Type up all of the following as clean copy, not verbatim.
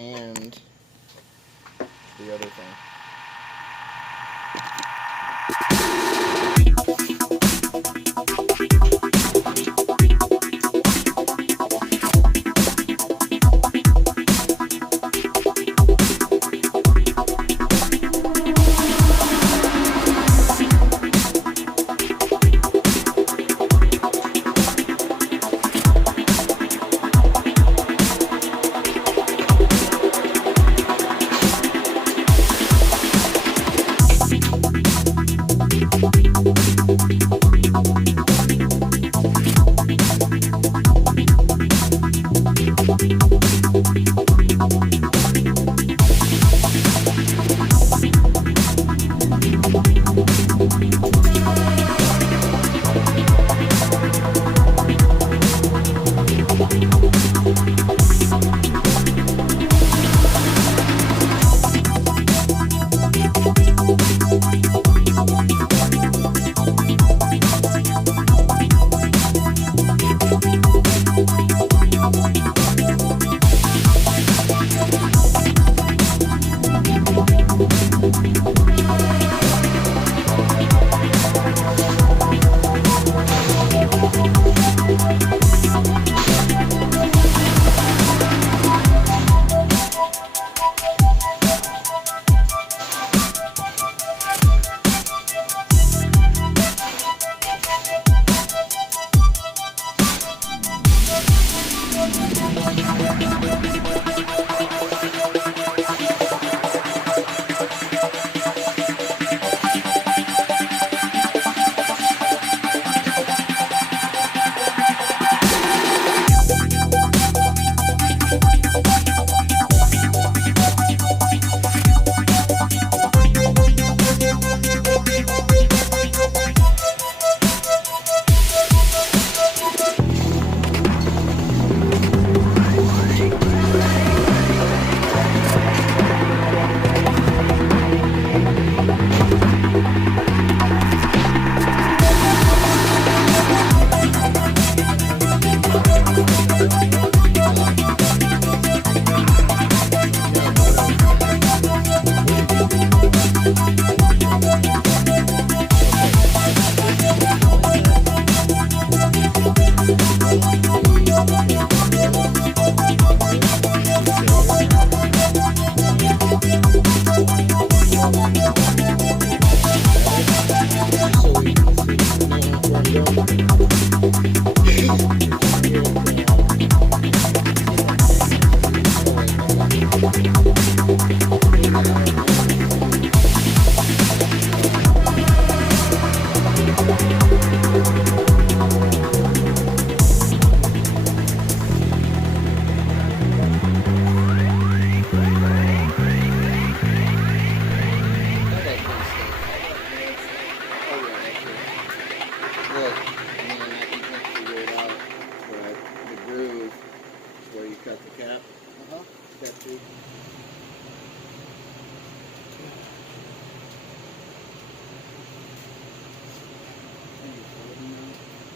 and the other thing.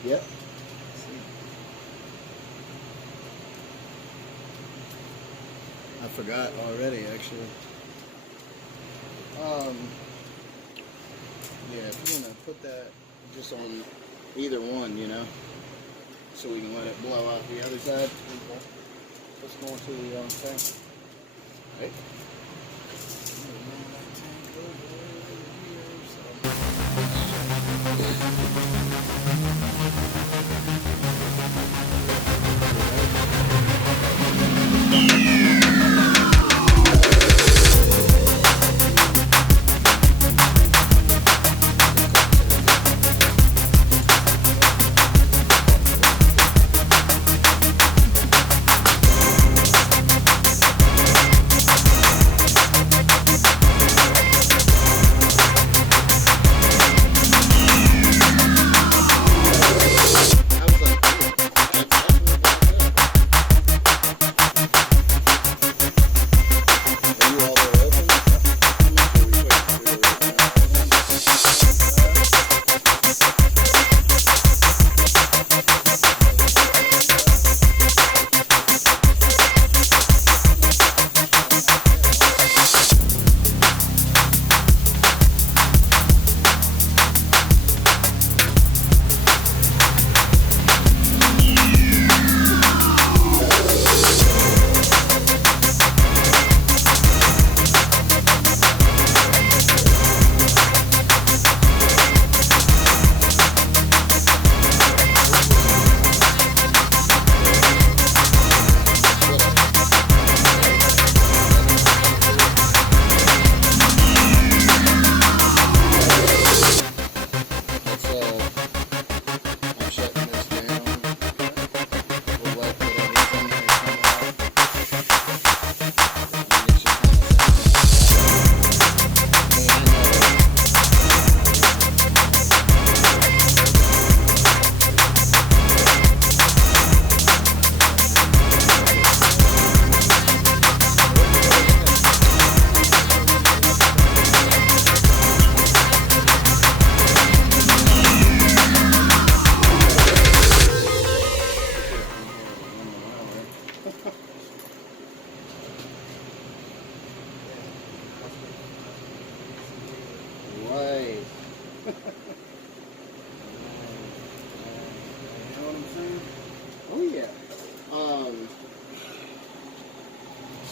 Yep. I forgot already, actually. Yeah, if you want to put that just on either one, you know, so we can let it blow out the other side. Let's go into the tank. Right.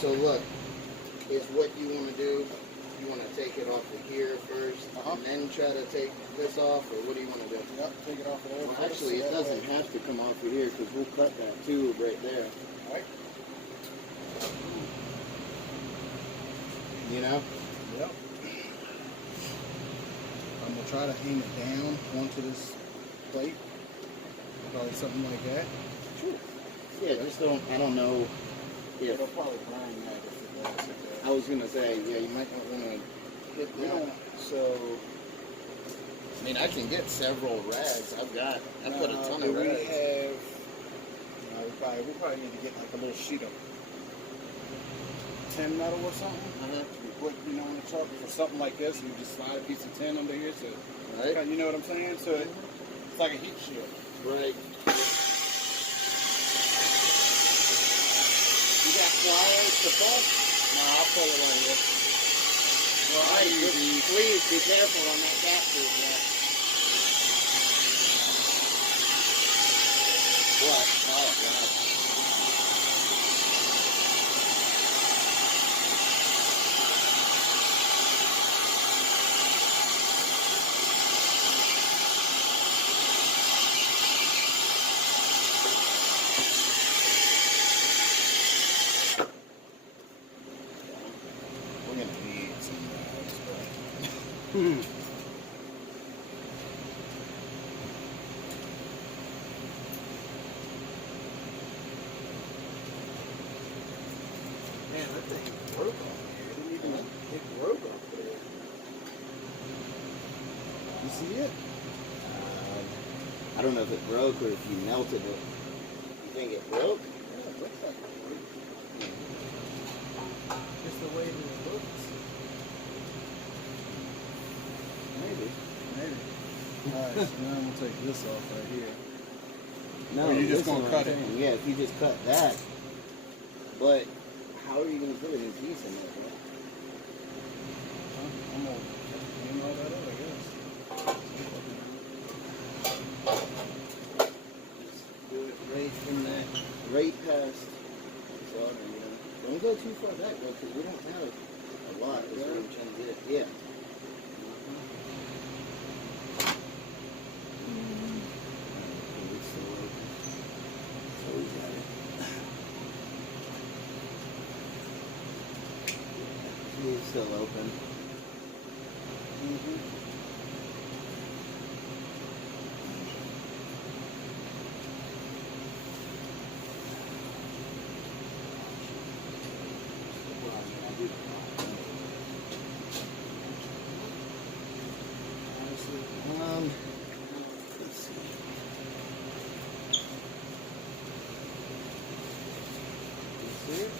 So look, is what you want to do. You want to take it off of here first, and then try to take this off, or what do you want to do? Yep, take it off of there. Well, actually, it doesn't have to come off of here because we'll cut that tube right there. All right. You know? Yep. I'm gonna try to hang it down onto this plate. Probably something like that. Sure. Yeah, just don't. I don't know if. It'll probably grind that if it does. I was gonna say, yeah, you might not want to hit that. So, I mean, I can get several rags. I put a ton of rags. We probably need to get like a little sheet of 10 metal or something. You put, you know, on the chalk or something like this, and you just slide a piece of 10 under here, so Right. you know what I'm saying? So it's like a heat shield. Right. You got pliers to pull? No, I'll pull it right here. Well, I usually Please be careful on that cap tube there. What? Oh, God. we're gonna need some rags, but Man, that thing broke off here. It broke off there. you see it? I don't know if it broke or if you melted it. You think it broke? Yeah, it looks like it. Just the way that it looks. Maybe. Maybe. Alright, so now I'm gonna take this off right here. No, Or you just listen gonna what cut I'm it? saying. Yeah, if you just cut that. But how are you going to put it in piece in there? I'm gonna clean all that up, I guess. Just do it right from that, right past. So, don't go too far back though, because we don't have a lot. Is what I'm trying to get. Yeah. It's still open. So we got it. It's still open. Let's see. You see it?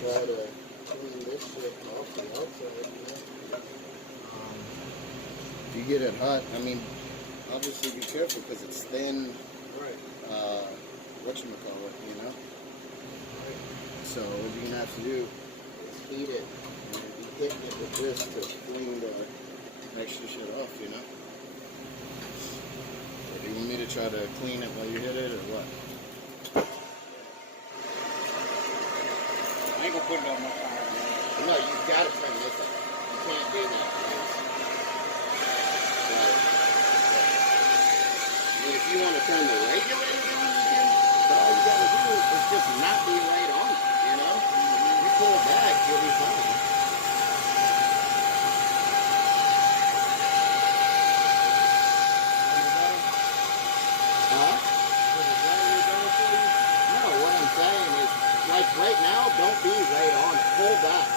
Try to clean this shit off the outside, you know? If you get it hot, I mean, obviously be careful because it's thin. Right. Whatchamacallit, you know? So what you're gonna have to do is heat it and be hitting it with this to clean the extra shit off, you know? Or do you want me to try to clean it while you hit it or what? I ain't gonna put it on my fire. No, you gotta turn this up. You can't do that. I mean, if you want to turn the regulator on, you can. But all you gotta do is just not be right on it, you know? You pull it back, you'll be fine. Huh? No, what I'm saying is, like right now, don't be right on it. Pull back.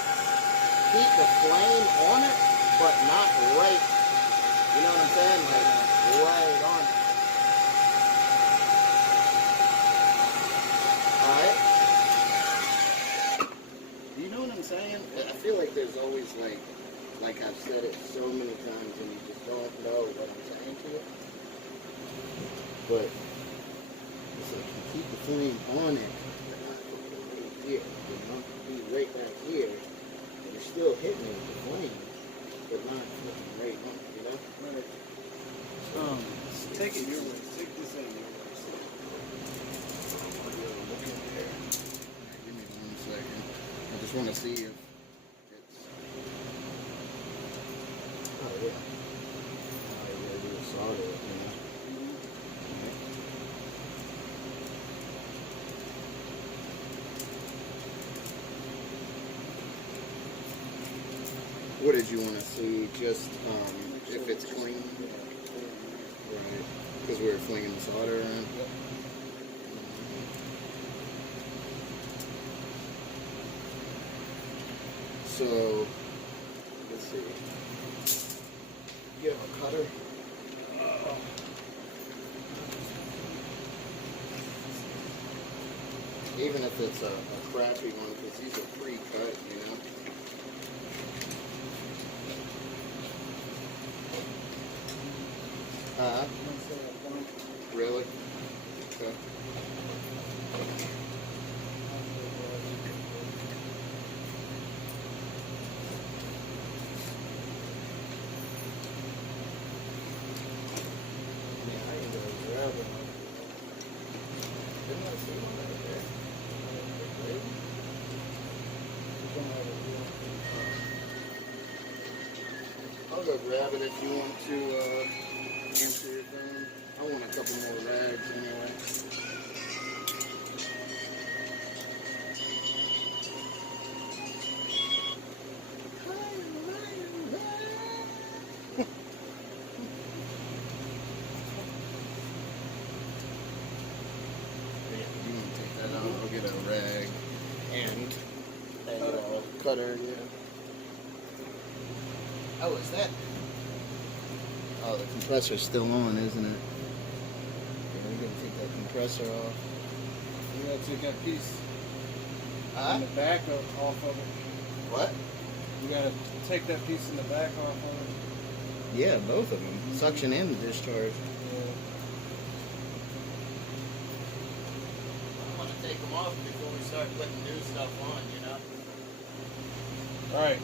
Keep the flame on it, but not right. You know what I'm saying? Like right on it. Alright? You know what I'm saying? I feel like there's always like I've said it so many times and you just don't know what I'm saying to it. But it's like flame on it, but not right here, you know? Be right back here, and you're still hitting it with the flame, but not fucking right on it, you know? Right. Take it your way. Take this out your way. Look in there. Give me 1 second. I just want to see if it's... Oh, yeah. All you gotta do is solder it, you know? What did you want to see? Just if it's clean? Right. Because we were flinging the solder around? Yep. So, let's see. You have a cutter? Even if it's a crappy one, because these are pre-cut, you know? Really? Okay. Yeah, I can go grab it. Didn't I see one right there? I'll go grab it if you want to answer your phone. I want a couple more rags anyway. You want to take that out? I'll get a rag and a cutter. Yeah. Oh, is that? Oh, the compressor's still on, isn't it? Yeah, we're gonna take that compressor off. You gotta take that piece Huh? in the back off of it. What? You gotta take that piece in the back off of it. Yeah, both of them. Suction and the discharge. Yeah. I want to take them off before we start putting new stuff on, you know? All right.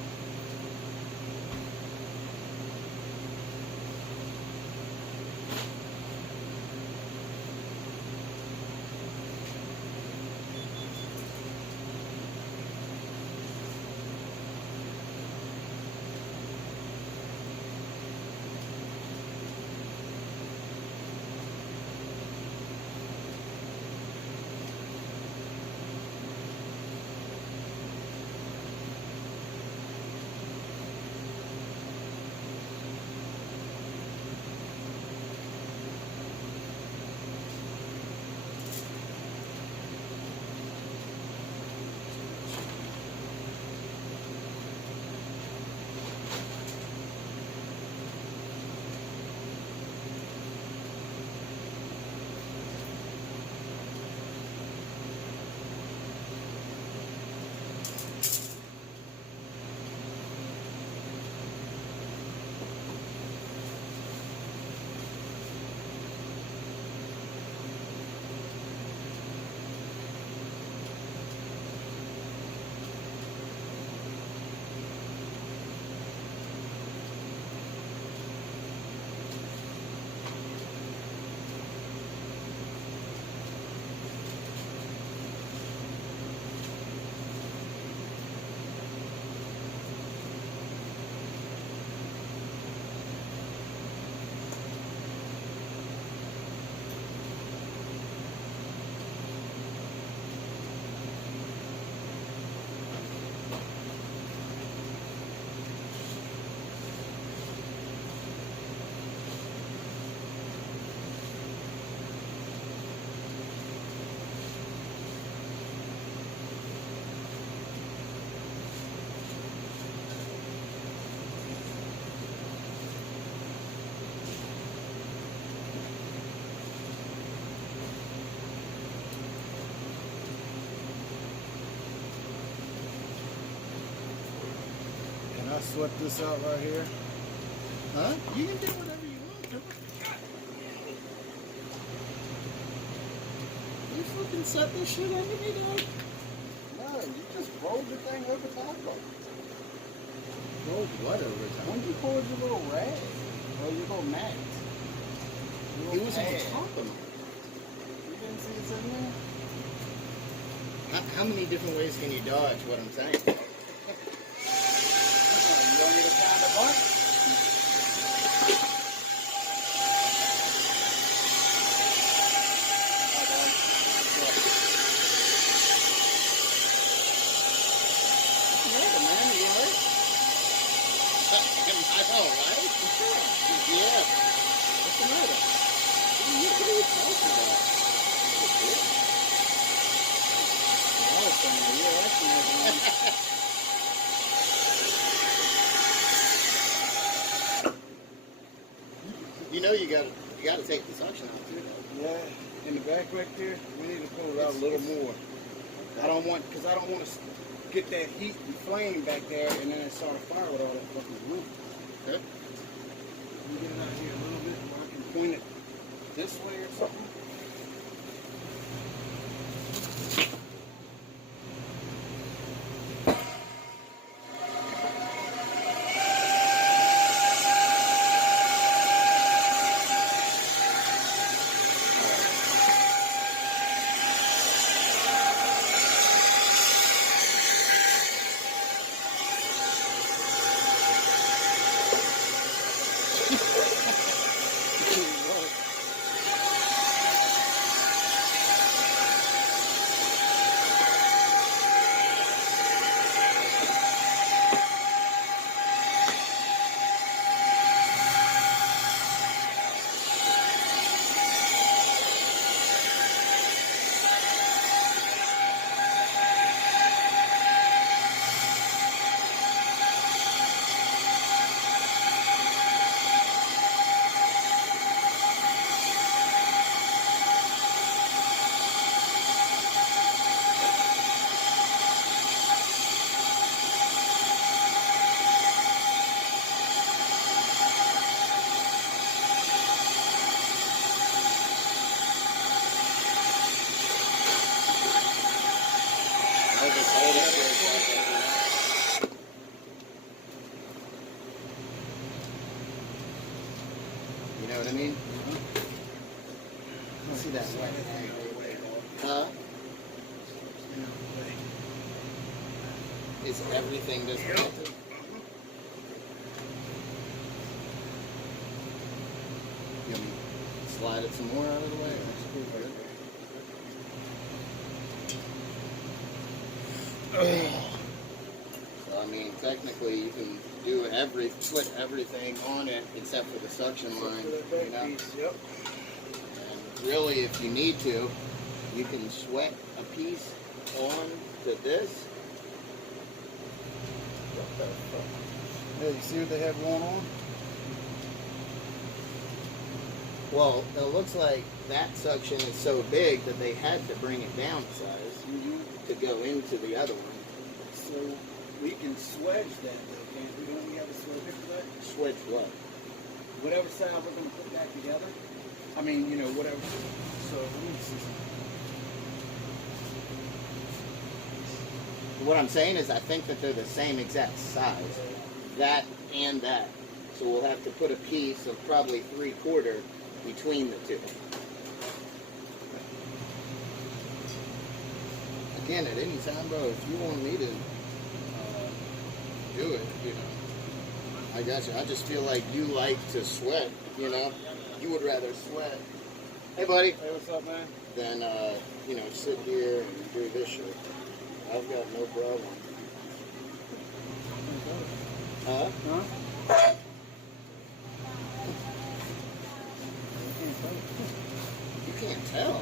Can I sweat this out right here? Huh? You can do whatever you want. You fucking set this shit under me, dog? No, you just rolled the thing over top of it. Rolled what over time? When you pulled your little rag, or your little mat. He was on top of me. You didn't see it sitting there? How many different ways can you dodge what I'm saying? You don't need a pound of butt? I know, right? Yeah. What's the matter? What are you talking about? You know you gotta take the suction out too. Yeah, in the back right there, we need to pull it out a little more. I don't want to get that heat and flame back there and then it start a fire with all that fucking wood. Okay. Can you get it out here a little bit where I can point it this way or something? You know what I mean? See that? Huh? Is everything disconnected? You want me to slide it some more out of the way? So I mean, technically, you can do put everything on it except for the suction line. You know? Yep. And really, if you need to, you can sweat a piece on to this. Hey, you see what they have going on? Well, it looks like that suction is so big that they had to bring it down a size to go into the other one. So we can swedge that though, can't we? Don't we have a swedge for that? Switch what? Whatever side we're going to put back together. I mean, you know, whatever. So let me see something. What I'm saying is I think that they're the same exact size. That and that. So we'll have to put a piece of probably 3/4 between the two. Again, at any time, bro, if you want me to do it, you know, I got you. I just feel like you like to sweat, you know. You would rather sweat. Hey, buddy. Hey, what's up, man? Than, you know, sit here and do this shit. I've got no problem. Huh? Huh? You can't tell.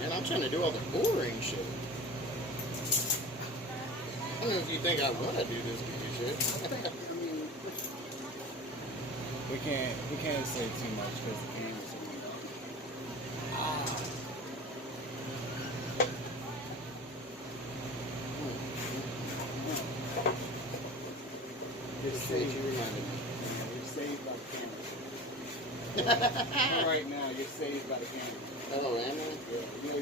Man, I'm trying to do all the boring shit. I don't know if you think I want to do this shit. I mean, we can't say too much because the camera's on. You're saved, you reminded me. You're saved by the camera. For right now, you're saved by the camera. Oh, am I? Yeah,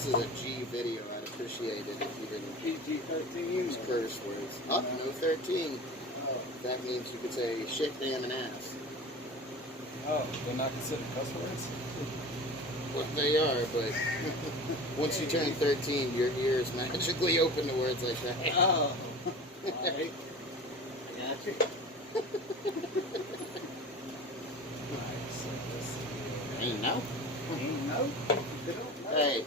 this is a G video, I'd appreciate it if you didn't PG-13. use curse words. Oh, no 13. Oh, That means you could say shit, damn, and ass. Oh, they're not considered cuss words? Well, they are, but once you turn 13, your ears magically open to words like that. oh. Alright. I got you. Ain't no. Ain't no. Hey.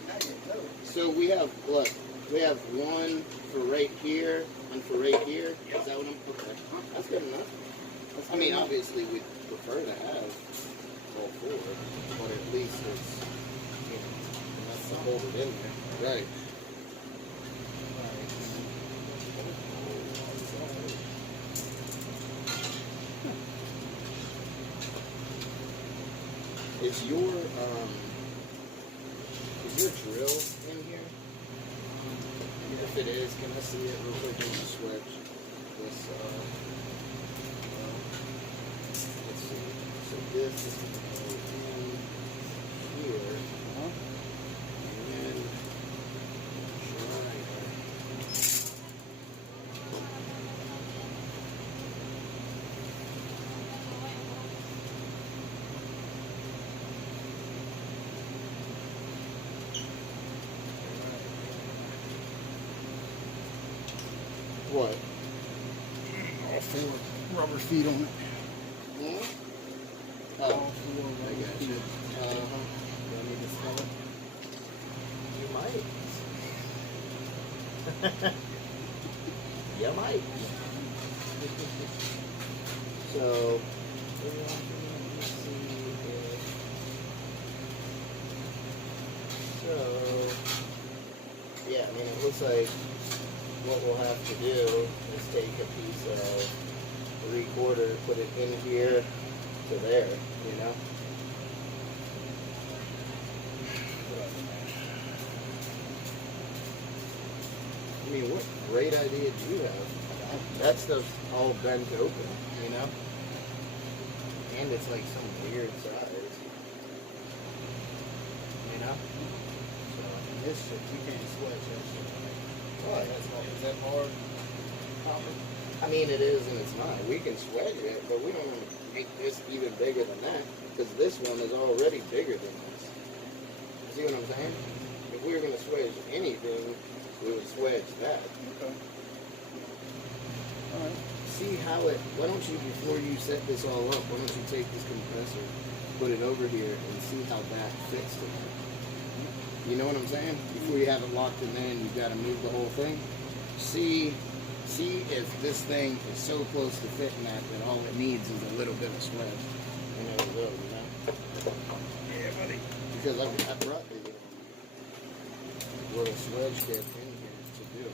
So we have, look, we have one for right here, one for right here. Is that what I'm, okay. That's good enough. I mean, obviously we'd prefer to have all four, but at least it's, you know, enough to hold it in there. Right. Is your drill in here? If it is, can I see it real quick? Let me switch this. Let's see. So this is going to go in here, and then dryer. What? All four rubber feet on it. Hmm? All Oh, four I rubber got you. feet. Do I need to smell it? You might. You might. So, let me see here. So, yeah, I mean, it looks like what we'll have to do is take a piece of 3/4, put it in here to there, you know? I mean, what great idea do you have? That stuff's all bent open, you know? And it's like some weird size. You know? This shit, you can't switch that shit. What? Is that hard? I mean, it is and it's not. We can swedge it, but we don't want to make this even bigger than that because this one is already bigger than this. See what I'm saying? If we were going to swedge anything, we would swedge that. Okay. Alright. See how it, why don't you, before you set this all up, why don't you take this compressor, put it over here, and see how that fits to it. You know what I'm saying? Before you have it locked in there and you've got to move the whole thing. See if this thing is so close to fitting that all it needs is a little bit of swedge. And there we go, you know? Yeah, buddy. Because I brought the little swedge kit in here to do.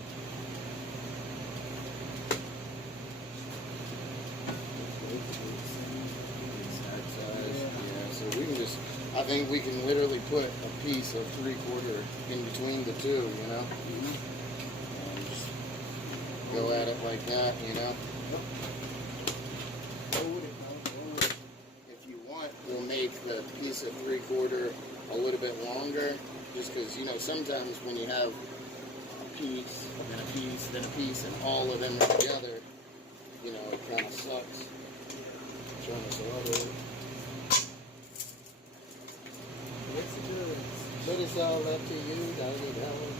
Exact size. Yeah, so we can just, I think we can literally put a piece of 3/4 in between the two, you know? And just go at it like that, you know? If you want, we'll make the piece of 3/4 a little bit longer, just because, you know, sometimes when you have a piece, then a piece, then a piece, and all of them are together, you know, it kind of sucks. Trying to solve it. What's the difference? But it's all up to you, doggy dog.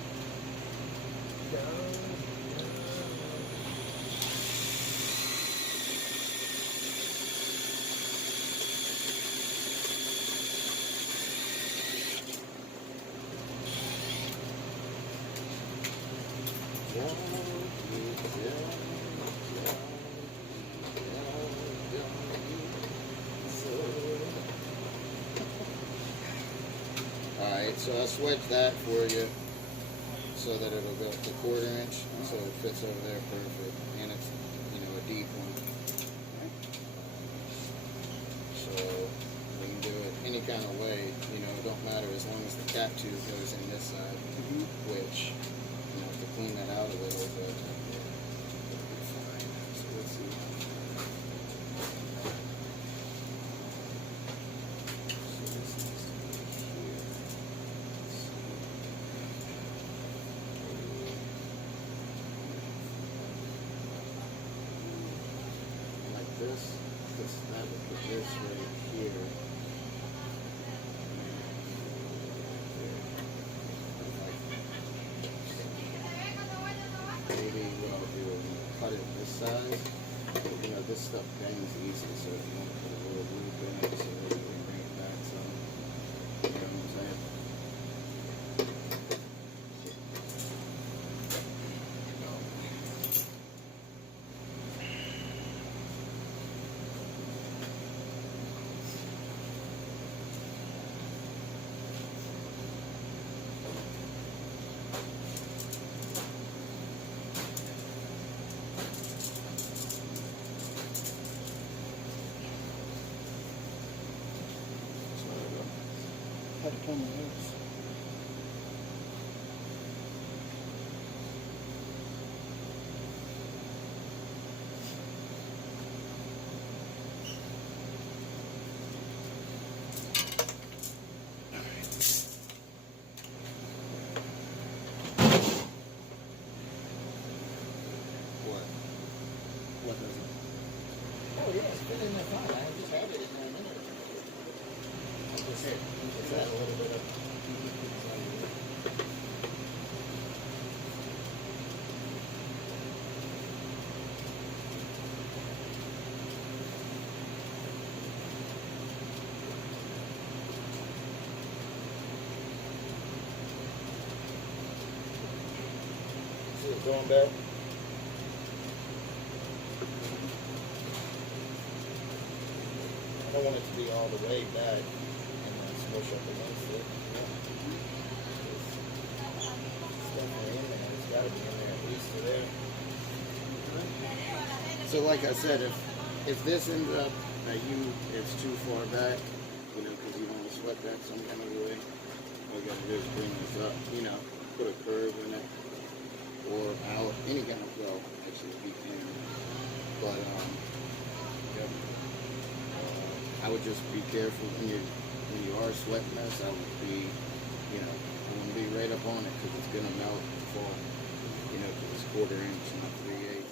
Alright, so I'll switch that for you so that it'll go to 1/4 inch, so it fits over there perfect, and it's, you know, a deep one. So we can do it any kind of way, you know, it don't matter as long as the cap tube goes in this side, which, you know, to clean that out a little bit, it'll be fine. So let's see. So this needs to be here. Let's see. this stuff bangs easy, so if you want to put a little loop in it, so that you can bring it back some. You know what I'm saying? Had to pull my nose. What does it? Oh yeah, it's been in there fine. I just had it in there a minute ago. Just add a little bit of. See it going back? I don't want it to be all the way back and then smush up against it. It's definitely in there. It's got to be in there at least to there. So like I said, if this ends up that it's too far back, you know, because you want to sweat that some kind of way, all you gotta do is bring this up, you know, put a curve in it, or out, any kind of flow, actually, if you can. But, yep. I would just be careful when you are sweating this. I would be, you know, I wouldn't be right up on it because it's gonna melt and fall, you know, because it's 1/4 inch, not 3/8.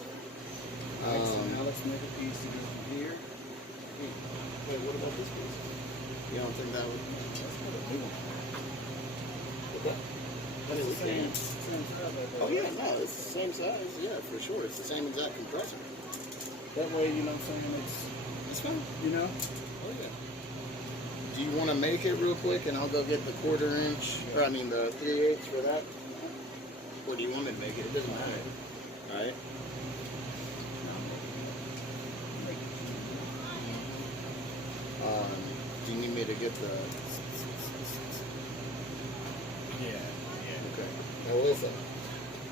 Alright, so now let's make a piece to go from here. Wait, what about this piece? You don't think that would? Let's put a new one. Okay. I mean, we can. Same size like that. Oh yeah, no, it's the same size. Yeah, for sure. It's the same exact compressor. That way, you know what I'm saying? It's fine. You know? Oh yeah. Do you want to make it real quick, and I'll go get the 1/4 inch, or I mean the 3/8 for that? Or do you want me to make it? It doesn't matter. All right. Do you need me to get the? Yeah. Okay. Now listen.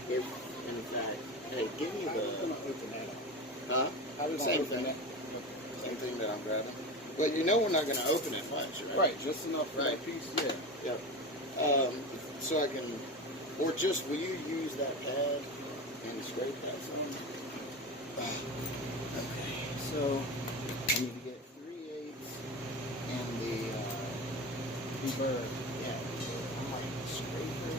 If in fact, hey, give me How are we the. gonna open that up? Huh? How are we gonna Same open thing. that? Same thing that I'm grabbing. But you know we're not going to open it much, right? Right, just enough for Right. that piece. Yeah. Yep. So I can, or just, will you use that pad and scrape that some? Okay. So I need to get 3/8 and the Bird. yeah, I'm like scraper.